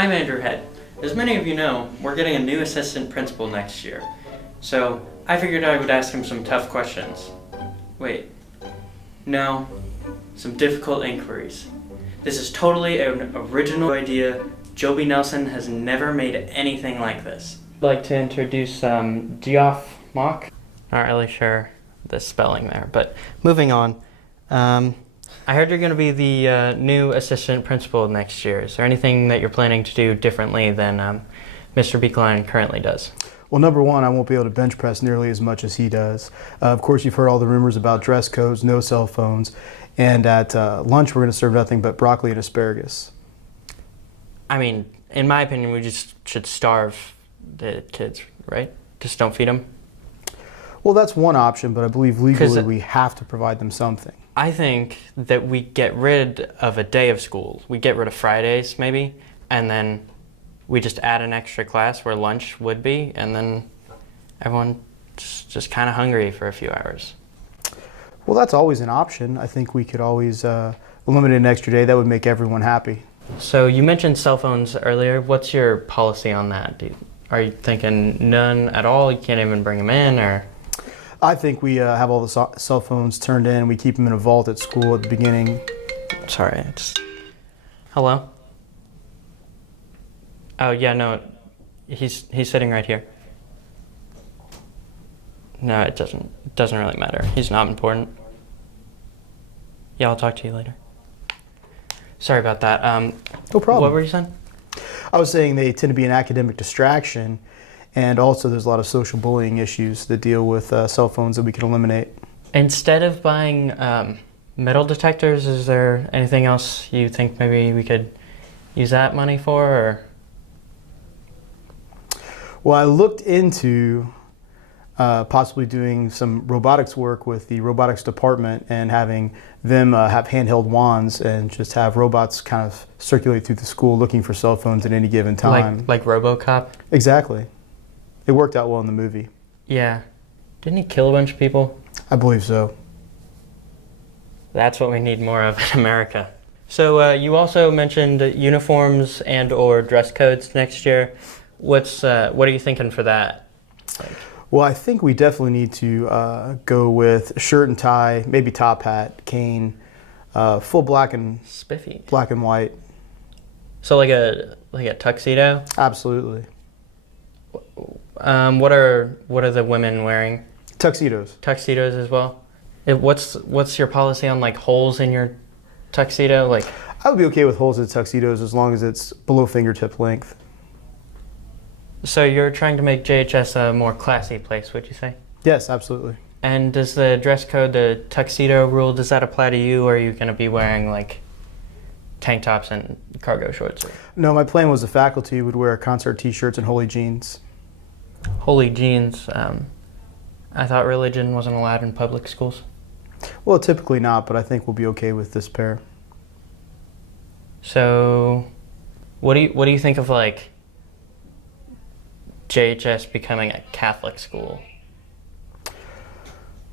I'm Andrew Head. As many of you know, we're getting a new assistant principal next year. So I figured I would ask him some tough questions. Wait, no, some difficult inquiries. This is totally an original idea. Joby Nelson has never made anything like this. I'd like to introduce Geoff Mock. Not really sure the spelling there, but moving on. I heard you're going to be the new assistant principal next year. Is there anything that you're planning to do differently than Mr. Beekline currently does? Well, number one, I won't be able to bench press nearly as much as he does. Of course, you've heard all the rumors about dress codes, no cell phones, and at lunch we're going to serve nothing but broccoli and asparagus. I mean, in my opinion, we just should starve the kids, right? Just don't feed them. Well, that's one option, but I believe legally we have to provide them something. I think that we get rid of a day of school. We get rid of Fridays, maybe, and then we just add an extra class where lunch would be, and then everyone's just kind of hungry for a few hours. Well, that's always an option. I think we could always eliminate an extra day. That would make everyone happy. So you mentioned cell phones earlier. What's your policy on that? Are you thinking none at all? You can't even bring them in, or? I think we have all the cell phones turned in. We keep them in a vault at school at the beginning. Sorry, Hello? Oh, yeah, no, he's sitting right here. No, it doesn't really matter. He's not important. Yeah, I'll talk to you later. Sorry about that. No problem. What were you saying? I was saying they tend to be an academic distraction, and also there's a lot of social bullying issues that deal with cell phones that we can eliminate. Instead of buying metal detectors, is there anything else you think maybe we could use that money for? Or? Well, I looked into possibly doing some robotics work with the robotics department and having them have handheld wands and just have robots kind of circulate through the school looking for cell phones at any given time. Like RoboCop? Exactly. It worked out well in the movie. Yeah. Didn't he kill a bunch of people? I believe so. That's what we need more of in America. So you also mentioned uniforms and or dress codes next year. What are you thinking for that? Well, I think we definitely need to go with shirt and tie, maybe top hat, cane, full black and spiffy, black and white. So like a tuxedo? Absolutely. What are the women wearing? Tuxedos. Tuxedos as well. What's your policy on like holes in your tuxedo? Like, I would be okay with holes in tuxedos as long as it's below fingertip length. So you're trying to make JHS a more classy place, would you say? Yes, absolutely. And does the dress code, the tuxedo rule, does that apply to you, or are you going to be wearing like tank tops and cargo shorts? No, my plan was the faculty would wear concert t-shirts and holy jeans. Holy jeans. I thought religion wasn't allowed in public schools. Well, typically not, but I think we'll be okay with this pair. So, what do you think of like JHS becoming a Catholic school?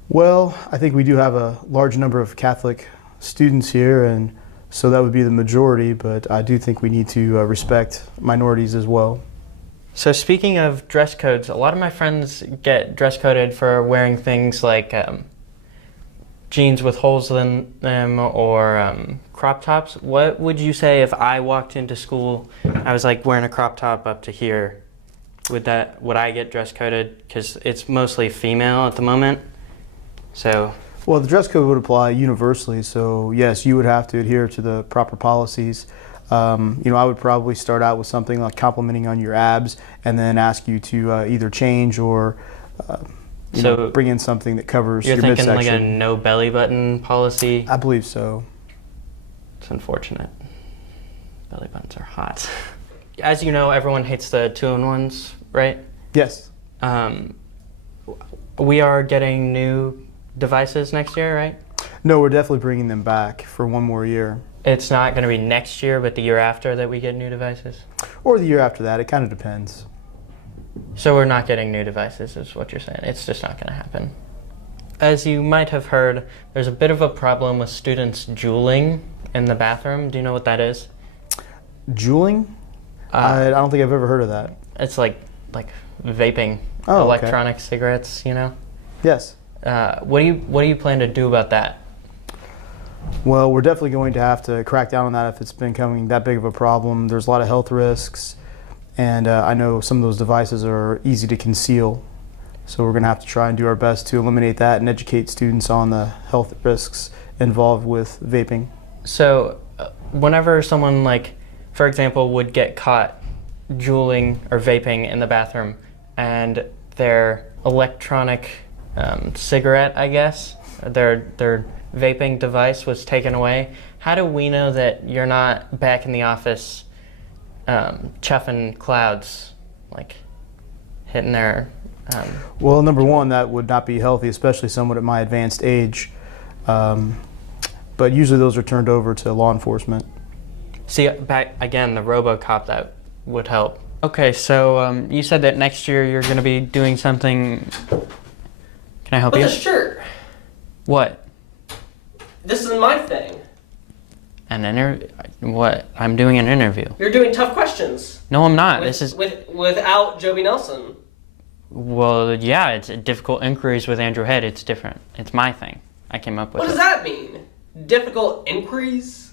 Well, I think we do have a large number of Catholic students here, and so that would be the majority, but I do think we need to respect minorities as well. So speaking of dress codes, a lot of my friends get dress coded for wearing things like jeans with holes in them or crop tops. What would you say if I walked into school, I was like wearing a crop top up to here? Would I get dress coded? Because it's mostly female at the moment. So. Well, the dress code would apply universally, so yes, you would have to adhere to the proper policies. I would probably start out with something like complimenting on your abs and then ask you to either change or bring in something that covers your midsection. You're thinking like a no belly button policy? I believe so. It's unfortunate. Belly buttons are hot. As you know, everyone hates the 2-in-1s, right? Yes. We are getting new devices next year, right? No, we're definitely bringing them back for one more year. It's not going to be next year, but the year after that we get new devices? Or the year after that. It kind of depends. So we're not getting new devices is what you're saying. It's just not going to happen. As you might have heard, there's a bit of a problem with students juuling in the bathroom. Do you know what that is? Juuling? I don't think I've ever heard of that. It's like vaping, Oh, okay. electronic cigarettes. You know. Yes. What do you plan to do about that? Well, we're definitely going to have to crack down on that if it's becoming that big of a problem. There's a lot of health risks, and I know some of those devices are easy to conceal. So we're going to have to try and do our best to eliminate that and educate students on the health risks involved with vaping. So, whenever someone, like, for example, would get caught juuling or vaping in the bathroom, and their electronic cigarette, I guess, their vaping device was taken away, how do we know that you're not back in the office chuffing clouds, like hitting their... Well, number one, that would not be healthy, especially someone at my advanced age. But usually those are turned over to law enforcement. See, back again, the RoboCop, that would help. Okay, so you said that next year you're going to be doing something. Can I help With you? a shirt. What? This is my thing. An interview? What? I'm doing an interview. You're doing tough questions. No, I'm not. With, This is. without Joby Nelson. Well, yeah, it's difficult inquiries with Andrew Head. It's different. It's my thing. I came up with What it. does that mean? Difficult inquiries?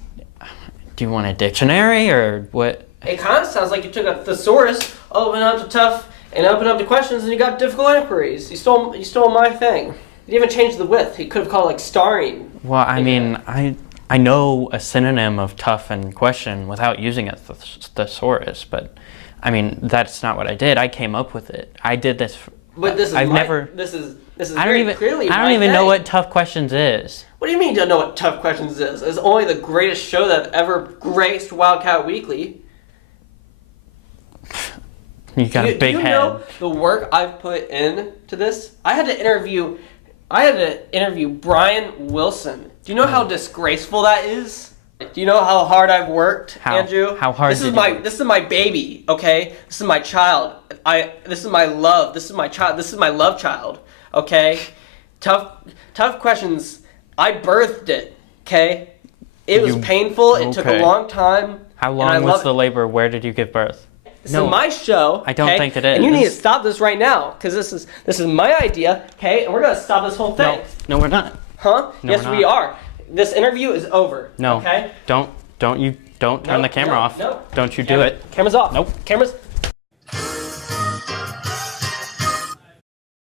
Do you want a dictionary or what? It kind of sounds like you took a thesaurus, opened up to tough, and opened up to questions, and you got difficult inquiries. You stole my thing. You didn't even change the width. You could have called it like starring. Well, I mean, I know a synonym of tough and question without using a thesaurus, but I mean, that's not what I did. I came up with it. I did this. But this is I've my, never. This is I very don't even. clearly I my don't even know thing. what tough questions is. What do you mean you don't know what Tough Questions is? It's only the greatest show that ever graced Wildcat Weekly. You got a big do you head. know the work I've put into this? I had to interview Brian Wilson. Do you know how disgraceful that is? Do you know how hard I've worked, How- Andrew? how hard This is did my you work? this is my baby, okay? This is my child. This is my love. This is my child. This is my love child, okay? Tough Questions. I birthed it, okay? It was You- painful. It took a okay. long time. How and I long was love the it. labor? Where did you give birth? This No, is my show. I don't okay? think it And you need to is. stop this right now, because this is my idea, okay? And we're gonna stop this whole thing. No, we're not. Huh? No, Yes, we're we not. are. This interview is over. No. Okay. Don't turn No, the camera no, off. no. Don't you do it. Camera's off. Nope. Camera's